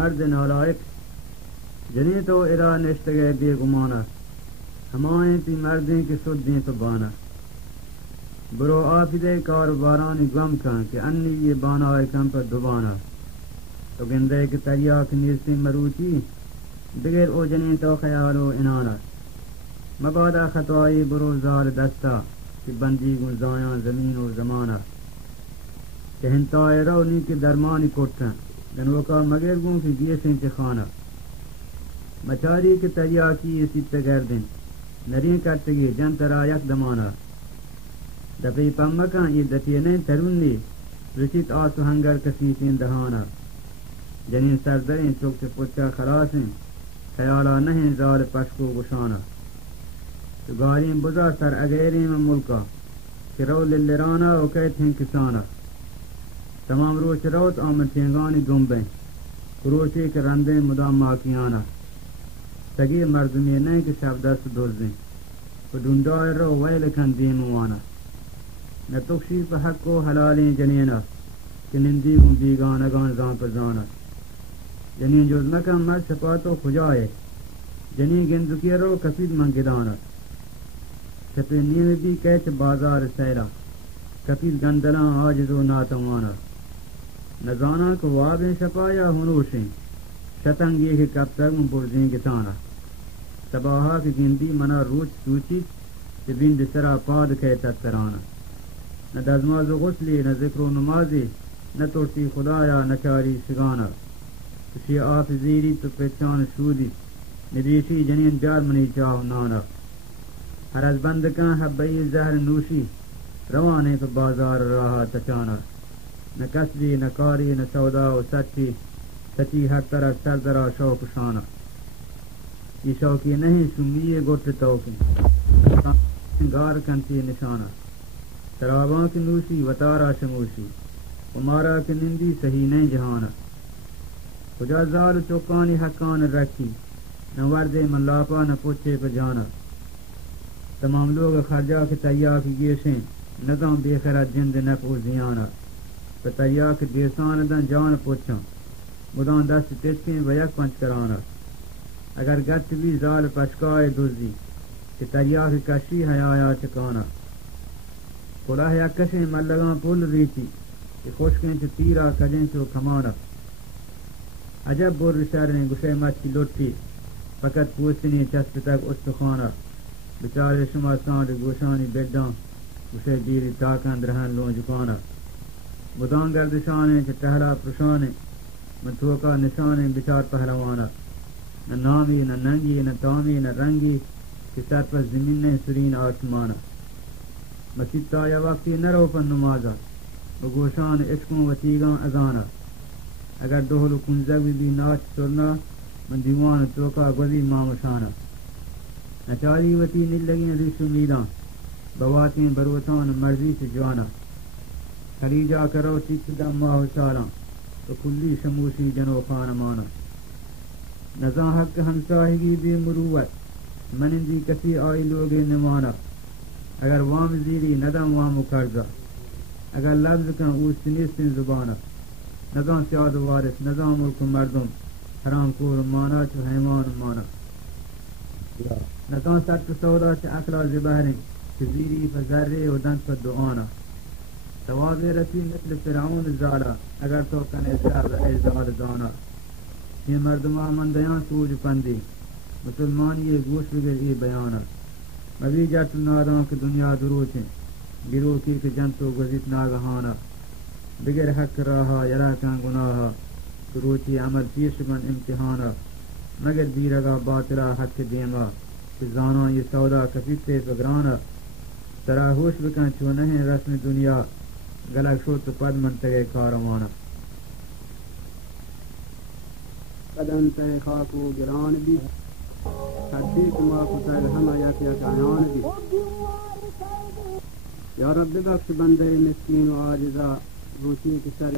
مرد نالائق جنی تو ارا نشتگے بے گمانا ہمائیں تی مردیں کی سد دیں تو بانا برو آفدے کاروبارانی گم کن کہ انی یہ بانا کم پر دبانا تو گندے کہ تریاک نیستی مروچی بغیر او جنین تو خیال و انانا مبادا خطوائی برو زار دستا کہ بندی گن زایاں زمین و زمانہ کہ ہنتائے رونی کی درمانی کوٹھن گنوکا مگر گن کی گیسیں کے خانہ مچاری کی تریاکی اسی تگردن نرین کرتگی جنترا یک دمانا دپی پمکان یہ دتینیں ترونی رچیت آسو ہنگر کسیفین دہانا جنین سردرین چوک سے پچا خلاسیں خیالا نہیں زال پشکو گشانا تو گارین بزا سر اگیرین ملکا کہ رو للرانا و کہتیں کسانا تمام روچ روت آمن تینگانی گمبیں روچے کے رندیں مدام ماکیانا سگی مردمی نہیں کہ شب دست دوزیں و دندائے رو ویلکن دیموانا نہ تخشی پہ حق کو حلالیں جنینا کہ نندی گن بیگانگان زان پر زانا جنین جوز مکم مرد سپاتو خجائے جنین گندکی رو کفید منگدانا سپی نیم بھی کہت بازار سیرا کفید گندلان آجز و ناتوانا نزانا کو وابیں شپایا ہنوشیں شتنگی کے کب تک برزیں گتانا تباہا کی گندی منا روچ سوچی کہ بند سرا پاد کہتا ترانا نہ دزماز و غسلی نہ ذکر و نمازی نہ توڑتی خدایا نہ چاری شگانا کسی آف زیری تو پہچان شودی ندیشی جنین جار منی چاہو نانا ہر از بند کان حبئی زہر نوشی روانے پہ بازار راہا تچانا نہ کسبی نہ کاری نہ سودا و سچی سچی ہر طرح سردرا شوق شانا یہ شوقی نہیں سمیے گوٹ توکی گار کنتی نشانہ شراباں کی نوشی وطارا شموشی ہمارا کی نندی صحیح نہیں جہانا خجا زال چوکانی حقان رکھی نہ وردے من لاپا نہ پوچھے پہ جانا تمام لوگ خرجا کے تیا کی گیشیں نظام بے خیرات جند نفع و زیانا پہ تیا کے دیسان دن جان پوچھاں مدان دست تیچکیں و یک پنچ کرانا اگر گت بھی زال پشکائے دوزی کہ تریا کی کشی حیایا چکانا خدا یا کشیں ملگاں پول ریچی کہ خوشکیں چو تیرا کجیں چو کمانا عجب بر شریں گشے مچ کی لٹی فقط پوچھنی چسپ تک استخانہ بچارے شما سانڈ گوشانی بیڈاں گشے دیری تاکند رہن لون جکانا بدان گردشانے چھ ٹہلا پرشانے منتوکا نشانے بچار پہلوانا نہ نامی نہ ننگی نہ تامی نہ رنگی کہ سر پر زمین سرین آسمانا مسجد تا یا وقتی نہ رو پر نمازا بگوشان عشقوں و تیگاں اذانا اگر دوہلو کنزگوی بھی ناچ سرنا من دیوان توکا گزی مامشانا نچاری وتی نلگیں ریش میداں بواتیں بروتان مرضی سے جوانا خلیجا کرو چیچ دم ماہ سالاں تو کلی شموشی جنو خان مانا نزا حق ہمساہگی بے مروت منندی کسی آئی لوگ نمانا اگر وام زیری ندم وام قرضہ اگر لفظ کن اوست نیستن زبانا نظام سیاد وارث نظام ملک مردم حرام کور مانا چو حیوان مانا نظام سٹ سودا چو اکلا زبہریں چو زیری فزرے و دن پر دعانا تواب رسی مثل فرعون زالا اگر تو کنے شعب ایزال دانا یہ مردمہ مندیان سوج پندی مسلمان یہ گوش بگر یہ بیانا مبی جٹ نادان کی دنیا دروچیں گرو کی کہ جنتو گزیت ناگہانا بگر حق راہا یرا کان گناہا کروچی عمل پیش بن امتحانا مگر بیرگا باطلا حق دیما کہ زانا یہ سودا کفیتے پگرانا ترا ہوش بکن چو نہیں رسم دنیا گلک شو تو پد منتگے کاروانا قدم تے خاک و گران بھی حدی کما کتر ہم یک یک عیان بھی یا رب بخش بندے مسکین و عاجزہ روچی کی سر